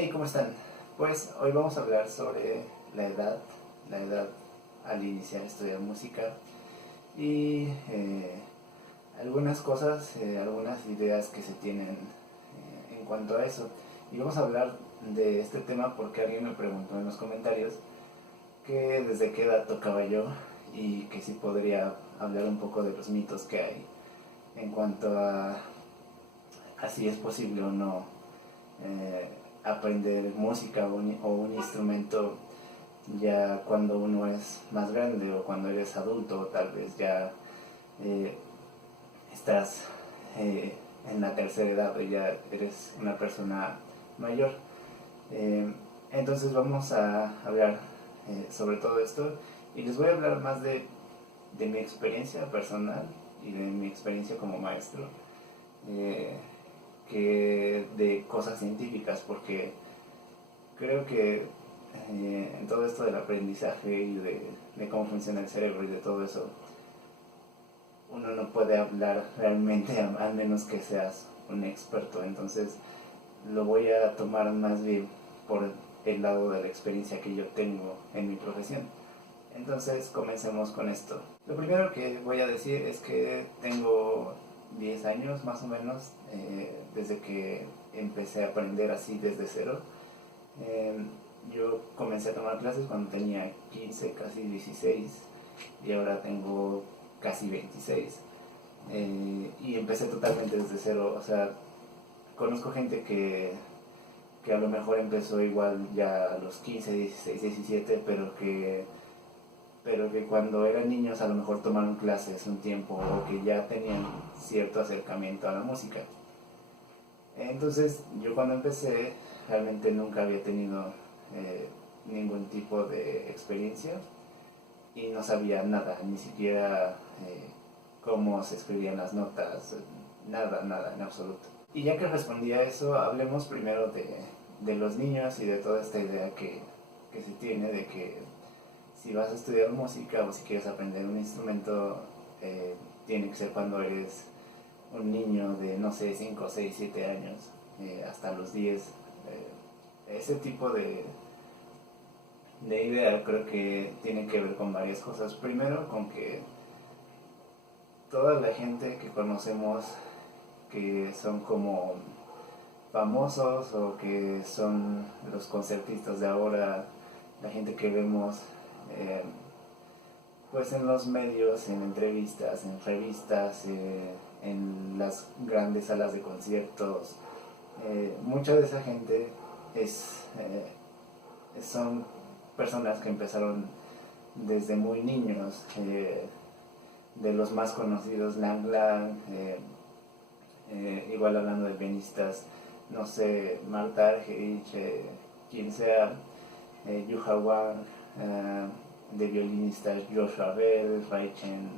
Hey, ¿cómo están? Pues hoy vamos a hablar sobre la edad al iniciar a estudiar música y algunas cosas, algunas ideas que se tienen en cuanto a eso. Y vamos a hablar de este tema porque alguien me preguntó en los comentarios que desde qué edad tocaba yo y que si podría hablar un poco de los mitos que hay en cuanto a si es posible o no eh, aprender música o un instrumento ya cuando uno es más grande o cuando eres adulto, o tal vez ya eh, estás en la tercera edad o ya eres una persona mayor. Eh, entonces vamos a hablar sobre todo esto y les voy a hablar más de mi experiencia personal y de mi experiencia como maestro. Eh, que de cosas científicas, porque creo que en todo esto del aprendizaje y de cómo funciona el cerebro y de todo eso, uno no puede hablar realmente a menos que seas un experto. Entonces lo voy a tomar más bien por el lado de la experiencia que yo tengo en mi profesión. Entonces comencemos con esto. Lo primero que voy a decir es que tengo 10 años más o menos desde que empecé a aprender así desde cero. Eh, yo comencé a tomar clases cuando tenía 15, casi 16 y ahora tengo casi 26. Y empecé totalmente desde cero. O sea, conozco gente que a lo mejor empezó igual ya a los 15, 16, 17, pero que cuando eran niños a lo mejor tomaron clases un tiempo o que ya tenían cierto acercamiento a la música. Entonces yo cuando empecé realmente nunca había tenido ningún tipo de experiencia y no sabía nada, ni siquiera cómo se escribían las notas, nada, nada en absoluto. Y ya que respondí a eso, hablemos primero de los niños y de toda esta idea que se tiene de que si vas a estudiar música o si quieres aprender un instrumento, tiene que ser cuando eres un niño de, no sé, 5 6 7 años, hasta los 10. Ese tipo de idea creo que tiene que ver con varias cosas. Primero, con que toda la gente que conocemos que son como famosos o que son los concertistas de ahora, la gente que vemos eh, pues en los medios, en entrevistas, en revistas, en las grandes salas de conciertos, mucha de esa gente son personas que empezaron desde muy niños, de los más conocidos, Lang Lang, igual hablando de pianistas, no sé, Marta Argerich, quien sea, Yuha Wang, de violinistas Joshua Bell, Rai Chen,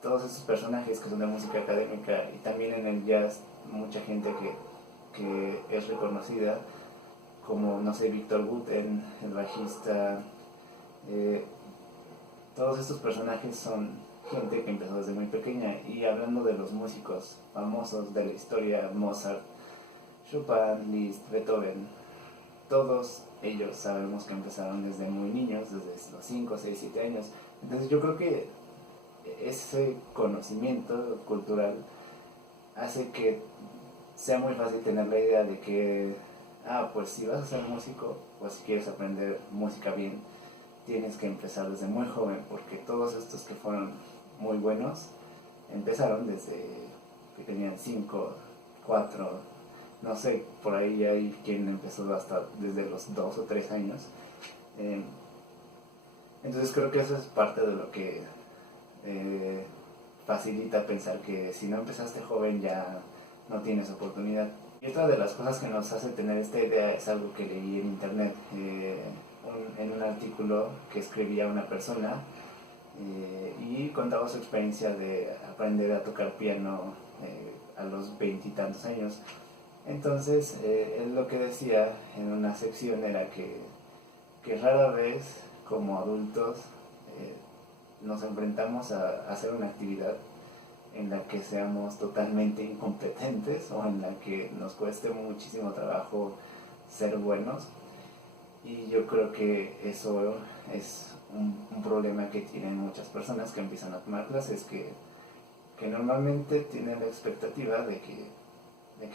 todos esos personajes que son de música académica, y también en el jazz mucha gente que es reconocida, como, no sé, Victor Wooten, el bajista. eh, Todos estos personajes son gente que empezó desde muy pequeña. Y hablando de los músicos famosos de la historia, Mozart, Chopin, Liszt, Beethoven, todos ellos sabemos que empezaron desde muy niños, desde los 5, 6, 7 años. Entonces yo creo que ese conocimiento cultural hace que sea muy fácil tener la idea de que, pues si vas a ser músico, pues si quieres aprender música bien, tienes que empezar desde muy joven, porque todos estos que fueron muy buenos empezaron desde que tenían 5, 4, no sé, por ahí hay quien empezó hasta desde los 2 o 3 años. Eh, entonces creo que eso es parte de lo que facilita pensar que si no empezaste joven ya no tienes oportunidad. Y otra de las cosas que nos hace tener esta idea es algo que leí en internet, en un artículo que escribía una persona, y contaba su experiencia de aprender a tocar piano a los 20 y tantos años. Entonces, él lo que decía en una sección era que rara vez como adultos nos enfrentamos a hacer una actividad en la que seamos totalmente incompetentes o en la que nos cueste muchísimo trabajo ser buenos. Y yo creo que eso es un problema que tienen muchas personas que empiezan a tomar clases, que normalmente tienen la expectativa de que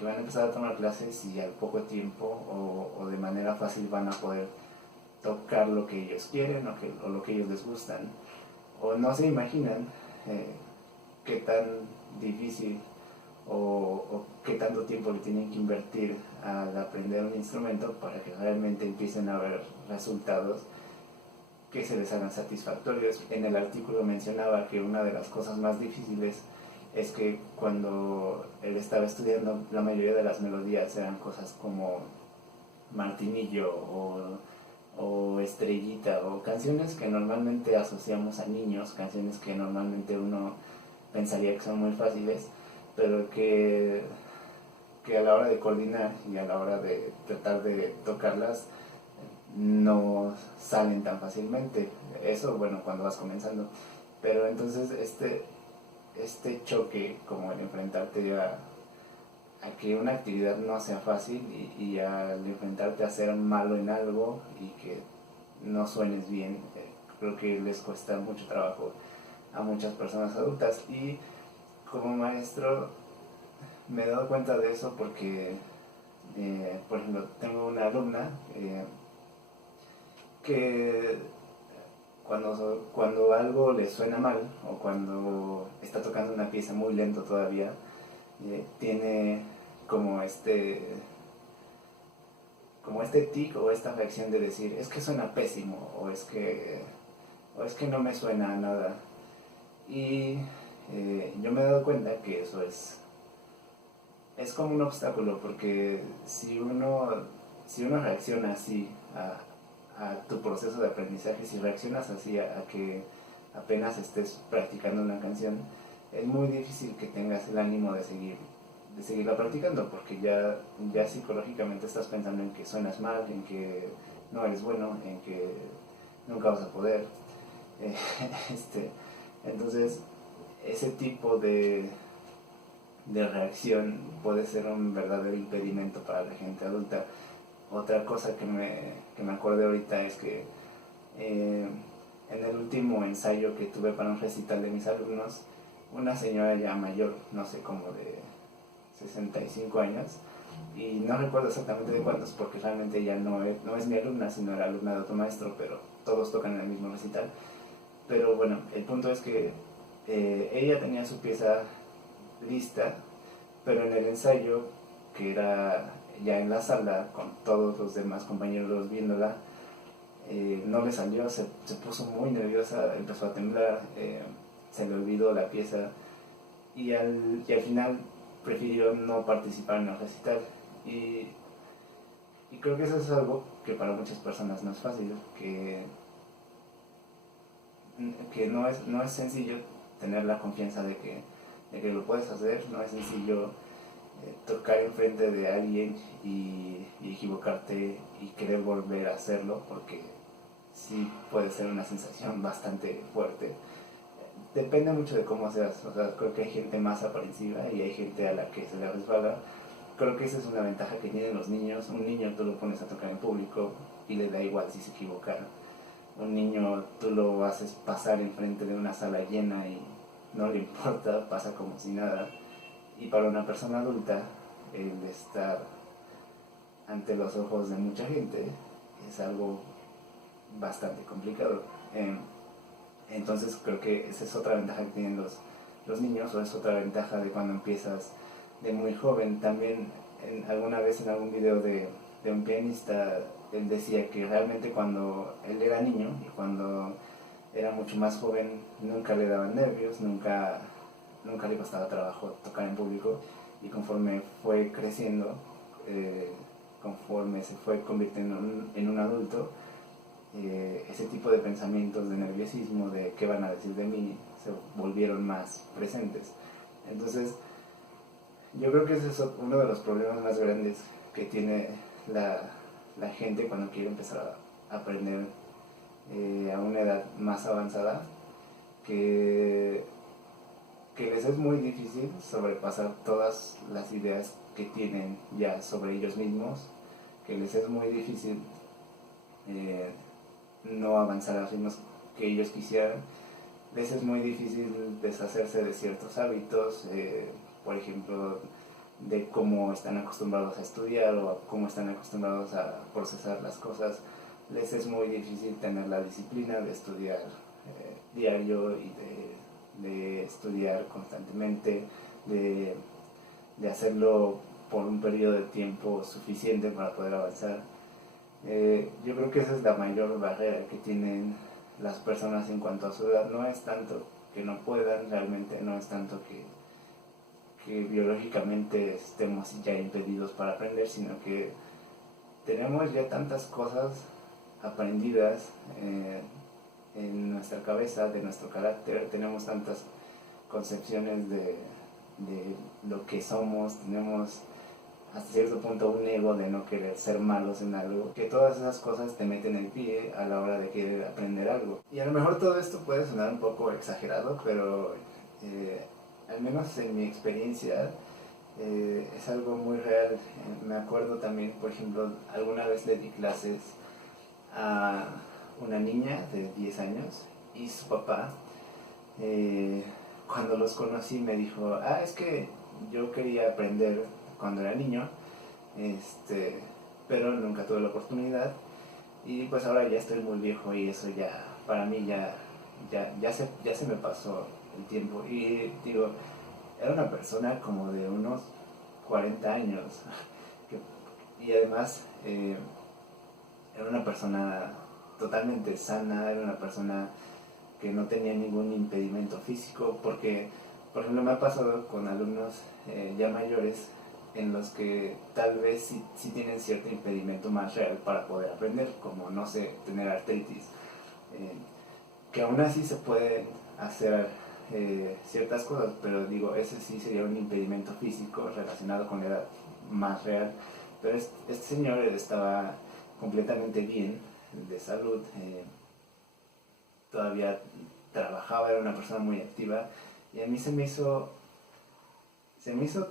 van a empezar a tomar clases y al poco tiempo o de manera fácil van a poder tocar lo que ellos quieren o lo que ellos les gustan, o no se imaginan qué tan difícil o qué tanto tiempo le tienen que invertir al aprender un instrumento para que realmente empiecen a ver resultados que se les hagan satisfactorios. En el artículo mencionaba que una de las cosas más difíciles es que cuando él estaba estudiando, la mayoría de las melodías eran cosas como Martinillo o Estrellita, o canciones que normalmente asociamos a niños, canciones que normalmente uno pensaría que son muy fáciles, pero que a la hora de coordinar y a la hora de tratar de tocarlas no salen tan fácilmente. Eso, bueno, cuando vas comenzando. Pero entonces este choque, como el enfrentarte a que una actividad no sea fácil y al enfrentarte a ser malo en algo y que no suenes bien, creo que les cuesta mucho trabajo a muchas personas adultas. Y como maestro me he dado cuenta de eso porque, por ejemplo, tengo una alumna que cuando algo le suena mal o cuando está tocando una pieza muy lento todavía, tiene como como este tic o esta reacción de decir, es que suena pésimo o es que no me suena a nada. Y yo me he dado cuenta que eso es como un obstáculo, porque si uno reacciona así a tu proceso de aprendizaje, si reaccionas así a que apenas estés practicando una canción, es muy difícil que tengas el ánimo de seguirla practicando, porque ya psicológicamente estás pensando en que suenas mal, en que no eres bueno, en que nunca vas a poder. Eh, entonces, ese tipo de reacción puede ser un verdadero impedimento para la gente adulta. Otra cosa que me acordé ahorita es que en el último ensayo que tuve para un recital de mis alumnos, una señora ya mayor, no sé, como de 65 años, y no recuerdo exactamente de cuántos porque realmente ella no es mi alumna, sino era alumna de otro maestro, pero todos tocan en el mismo recital. Pero bueno, el punto es que ella tenía su pieza lista, pero en el ensayo, que era ya en la sala, con todos los demás compañeros viéndola, no le salió, se puso muy nerviosa, empezó a temblar, se le olvidó la pieza y al final prefirió no participar en el recital. Y, y creo que eso es algo que para muchas personas no es fácil, que no es sencillo tener la confianza de que lo puedes hacer, no es sencillo tocar enfrente de alguien y equivocarte y querer volver a hacerlo, porque sí puede ser una sensación bastante fuerte. Depende mucho de cómo seas, o sea, creo que hay gente más aprensiva y hay gente a la que se le resbala. Creo que esa es una ventaja que tienen los niños. Un niño tú lo pones a tocar en público y le da igual si se equivoca. Un niño tú lo haces pasar enfrente de una sala llena y no le importa, pasa como si nada. Y para una persona adulta, el estar ante los ojos de mucha gente es algo bastante complicado. Entonces creo que esa es otra ventaja que tienen los niños, o es otra ventaja de cuando empiezas de muy joven. También alguna vez en algún video de un pianista, él decía que realmente cuando él era niño y cuando era mucho más joven nunca le daban nervios, nunca le costaba trabajo tocar en público, y conforme fue creciendo, conforme se fue convirtiendo en un adulto, ese tipo de pensamientos de nerviosismo, de qué van a decir de mí, se volvieron más presentes. Entonces, yo creo que ese es uno de los problemas más grandes que tiene la gente cuando quiere empezar a aprender a una edad más avanzada, que les es muy difícil sobrepasar todas las ideas que tienen ya sobre ellos mismos que les es muy difícil no avanzar a ritmos que ellos quisieran. Les es muy difícil deshacerse de ciertos hábitos, por ejemplo, de cómo están acostumbrados a estudiar o a cómo están acostumbrados a procesar las cosas. Les es muy difícil tener la disciplina de estudiar diario y de estudiar constantemente, de hacerlo por un periodo de tiempo suficiente para poder avanzar. Yo creo que esa es la mayor barrera que tienen las personas en cuanto a su edad. No es tanto que no puedan, realmente no es tanto que biológicamente estemos ya impedidos para aprender, sino que tenemos ya tantas cosas aprendidas en nuestra cabeza, de nuestro carácter, tenemos tantas concepciones de lo que somos, tenemos hasta cierto punto un ego de no querer ser malos en algo, que todas esas cosas te meten el pie a la hora de querer aprender algo. Y a lo mejor todo esto puede sonar un poco exagerado, pero al menos en mi experiencia es algo muy real. Me acuerdo también, por ejemplo, alguna vez le di clases a una niña de 10 años y su papá, cuando los conocí me dijo, es que yo quería aprender cuando era niño, pero nunca tuve la oportunidad y pues ahora ya estoy muy viejo y eso ya, para mí ya se me pasó el tiempo. Y digo, era una persona como de unos 40 años y además era una persona totalmente sana, era una persona que no tenía ningún impedimento físico, porque por ejemplo me ha pasado con alumnos ya mayores en los que tal vez sí tienen cierto impedimento más real para poder aprender, como no sé, tener artritis, que aún así se pueden hacer ciertas cosas, pero digo, ese sí sería un impedimento físico relacionado con la edad más real. Pero este señor estaba completamente bien de salud, todavía trabajaba, era una persona muy activa, y a mí se me hizo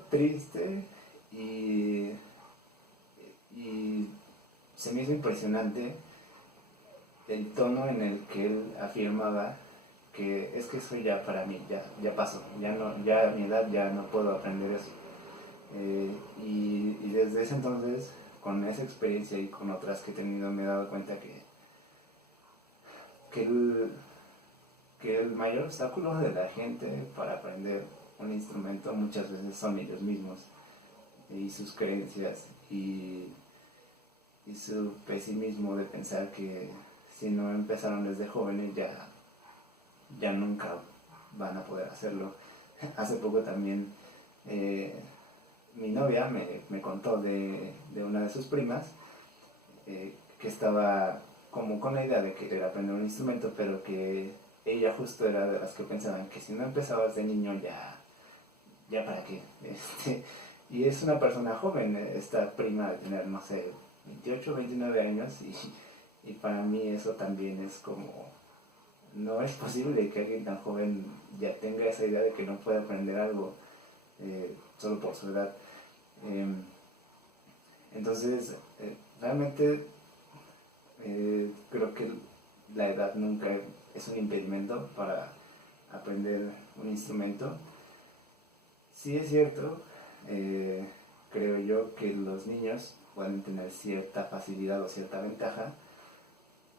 triste y se me hizo impresionante el tono en el que él afirmaba que es que eso ya para mí, ya pasó, ya a mi edad ya no puedo aprender eso. Y desde ese entonces, con esa experiencia y con otras que he tenido, me he dado cuenta que el mayor obstáculo de la gente para aprender un instrumento muchas veces son ellos mismos y sus creencias y su pesimismo de pensar que si no empezaron desde jóvenes ya nunca van a poder hacerlo. Hace poco también mi novia me contó de una de sus primas que estaba como con la idea de querer aprender un instrumento, pero que ella justo era de las que pensaban que si no empezabas de niño ya para qué. Y es una persona joven, esta prima de tener, no sé, 28 29 años, y para mí eso también es como, no es posible que alguien tan joven ya tenga esa idea de que no puede aprender algo solo por su edad. Entonces, realmente creo que la edad nunca es un impedimento para aprender un instrumento. Sí es cierto, creo yo que los niños pueden tener cierta facilidad o cierta ventaja,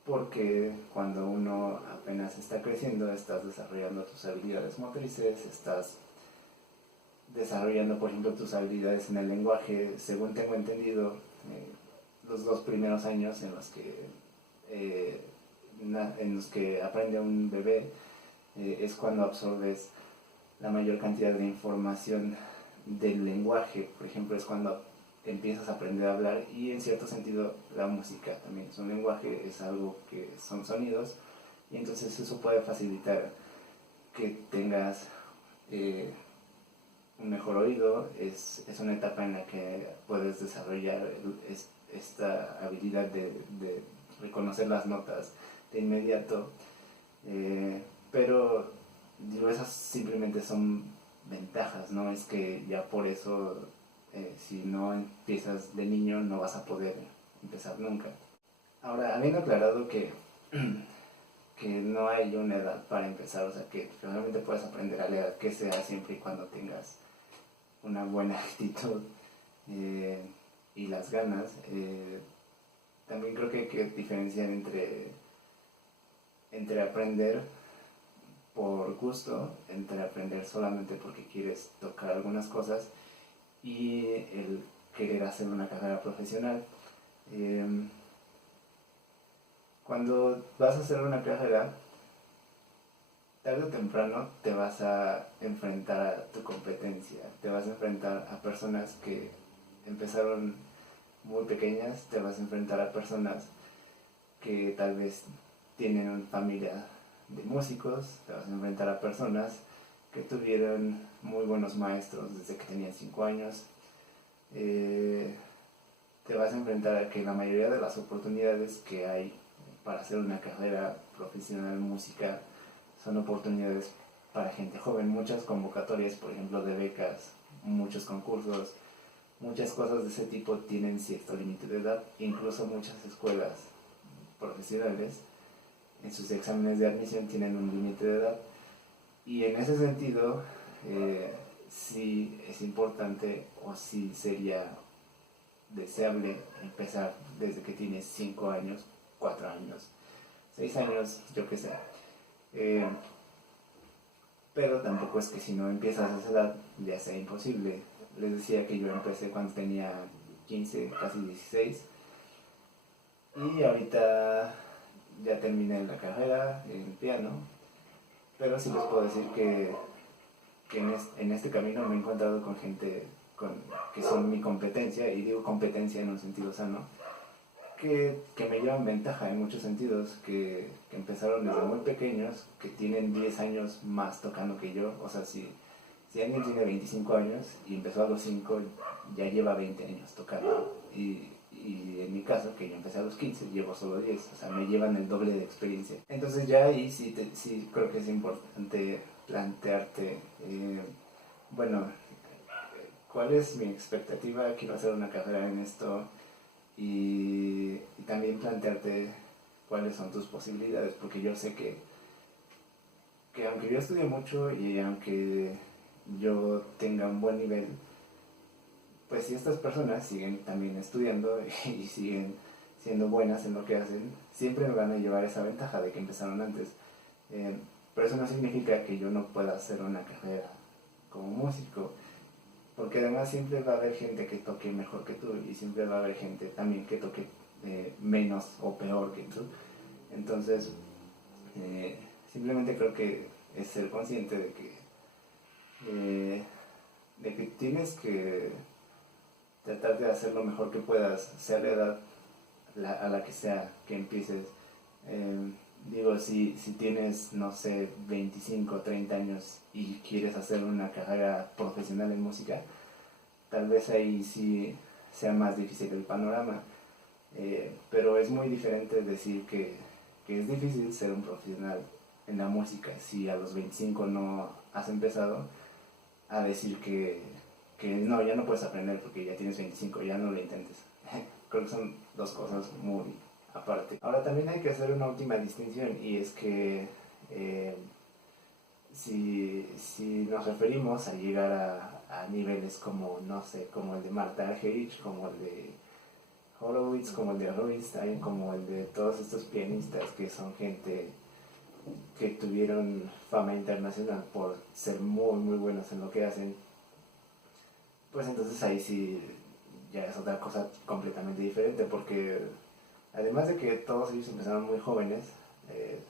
porque cuando uno apenas está creciendo estás desarrollando tus habilidades motrices, estás desarrollando por ejemplo tus habilidades en el lenguaje. Según tengo entendido, los 2 primeros años en los que aprende un bebé es cuando absorbes la mayor cantidad de información del lenguaje. Por ejemplo, es cuando empiezas a aprender a hablar, y en cierto sentido la música también es un lenguaje, es algo que son sonidos, y entonces eso puede facilitar que tengas un mejor oído. Es una etapa en la que puedes desarrollar esta habilidad de reconocer las notas de inmediato, pero digo, esas simplemente son ventajas, no es que ya por eso si no empiezas de niño no vas a poder empezar nunca. Ahora, habiendo aclarado que no hay una edad para empezar, o sea, que realmente puedes aprender a la edad que sea siempre y cuando tengas una buena actitud eh, y las ganas. También creo que hay que diferenciar entre aprender por gusto, entre aprender solamente porque quieres tocar algunas cosas y el querer hacer una carrera profesional. Cuando vas a hacer una carrera, tarde o temprano te vas a enfrentar a tu competencia, te vas a enfrentar a personas que empezaron muy pequeñas, te vas a enfrentar a personas que tal vez tienen una familia de músicos, te vas a enfrentar a personas que tuvieron muy buenos maestros desde que tenían 5 años, te vas a enfrentar a que la mayoría de las oportunidades que hay para hacer una carrera profesional en música son oportunidades para gente joven, muchas convocatorias, por ejemplo, de becas, muchos concursos, muchas cosas de ese tipo tienen cierto límite de edad, incluso muchas escuelas profesionales en sus exámenes de admisión tienen un límite de edad, y en ese sentido sí es importante o sí sería deseable empezar desde que tienes 5 años, 4 años, 6 años, yo qué sé. Pero tampoco es que si no empiezas a esa edad ya sea imposible. Les decía que yo empecé cuando tenía 15, casi 16, y ahorita ya terminé la carrera en piano, pero sí les puedo decir que en este camino me he encontrado con gente que son mi competencia, y digo competencia en un sentido sano, que me llevan ventaja en muchos sentidos, que empezaron desde muy pequeños, que tienen 10 años más tocando que yo. O sea, si alguien tiene 25 años y empezó a los 5, ya lleva 20 años tocando. Y en mi caso, que yo empecé a los 15, llevo solo 10, o sea, me llevan el doble de experiencia. Entonces ya ahí sí creo que es importante plantearte, bueno, ¿cuál es mi expectativa? Quiero hacer una carrera en esto, y también plantearte cuáles son tus posibilidades, porque yo sé que aunque yo estudie mucho y aunque yo tenga un buen nivel, pues si estas personas siguen también estudiando y siguen siendo buenas en lo que hacen, siempre me van a llevar esa ventaja de que empezaron antes. Pero eso no significa que yo no pueda hacer una carrera como músico, porque además siempre va a haber gente que toque mejor que tú, y siempre va a haber gente también que toque menos o peor que tú. Entonces, simplemente creo que es ser consciente de que tienes que tratar de hacer lo mejor que puedas, sea la edad a la que sea que empieces. Digo, si tienes, no sé, 25 o 30 años y quieres hacer una carrera profesional en música, tal vez ahí sí sea más difícil el panorama. Pero es muy diferente decir que es difícil ser un profesional en la música si a los 25 no has empezado, a decir que no, ya no puedes aprender porque ya tienes 25, ya no lo intentes. Creo que son dos cosas muy aparte. Ahora también hay que hacer una última distinción, y es que si nos referimos a llegar a niveles como, no sé, como el de Martha Argerich, como el de Horowitz, como el de Rubinstein, como el de todos estos pianistas que son gente que tuvieron fama internacional por ser muy muy buenos en lo que hacen, pues entonces ahí sí ya es otra cosa completamente diferente, porque además de que todos ellos empezaron muy jóvenes,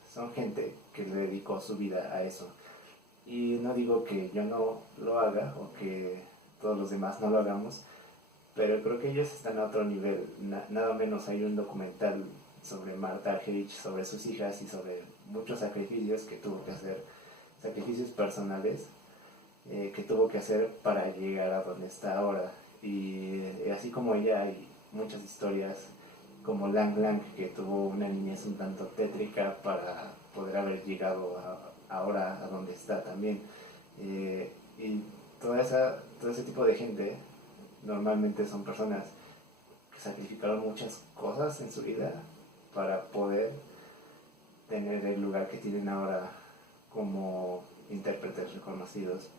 son gente que le dedicó su vida a eso. Y no digo que yo no lo haga o que todos los demás no lo hagamos, pero creo que ellos están a otro nivel. Nada menos hay un documental sobre Martha Argerich, sobre sus hijas y sobre muchos sacrificios que tuvo que hacer, sacrificios personales que tuvo que hacer para llegar a donde está ahora. Y así como ella hay muchas historias como Lang Lang, que tuvo una niñez un tanto tétrica para poder haber llegado ahora a donde está también. Y todo ese tipo de gente normalmente son personas que sacrificaron muchas cosas en su vida para poder tener el lugar que tienen ahora como intérpretes reconocidos.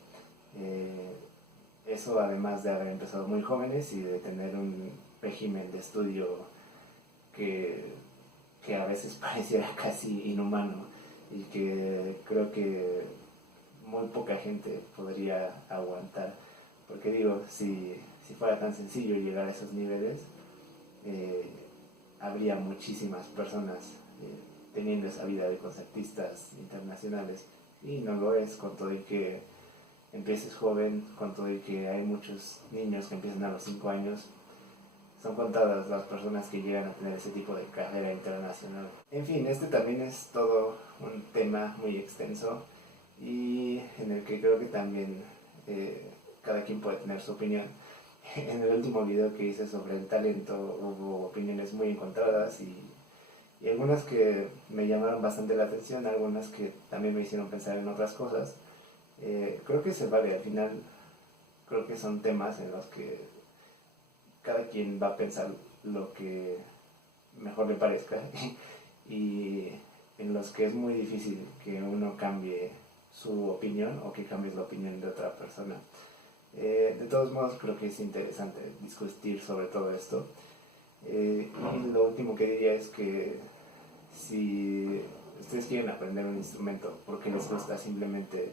Eso además de haber empezado muy jóvenes y de tener un régimen de estudio que a veces pareciera casi inhumano y que creo que muy poca gente podría aguantar. Porque digo, si fuera tan sencillo llegar a esos niveles, habría muchísimas personas teniendo esa vida de concertistas internacionales, y no lo es, con todo y que empieces joven, con todo y que hay muchos niños que empiezan a los 5 años. Son contadas las personas que llegan a tener ese tipo de carrera internacional. En fin, este también es todo un tema muy extenso y en el que creo que también cada quien puede tener su opinión. En el último video que hice sobre el talento hubo opiniones muy encontradas y algunas que me llamaron bastante la atención, algunas que también me hicieron pensar en otras cosas. Creo que se vale, al final creo que son temas en los que cada quien va a pensar lo que mejor le parezca y en los que es muy difícil que uno cambie su opinión o que cambie la opinión de otra persona. De todos modos, creo que es interesante discutir sobre todo esto. Y lo último que diría es que si ustedes quieren aprender un instrumento porque les gusta, simplemente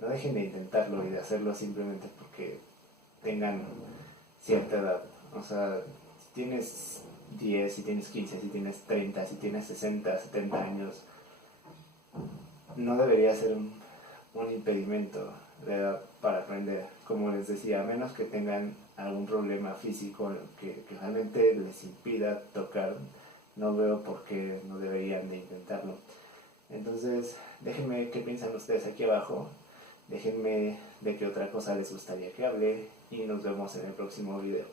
no dejen de intentarlo y de hacerlo simplemente porque tengan cierta edad. O sea, si tienes 10, si tienes 15, si tienes 30, si tienes 60, 70 años, no debería ser un impedimento de edad para aprender. Como les decía, a menos que tengan algún problema físico que realmente les impida tocar, no veo por qué no deberían de intentarlo. Entonces, déjenme qué piensan ustedes aquí abajo. Déjenme de qué otra cosa les gustaría que hable y nos vemos en el próximo video.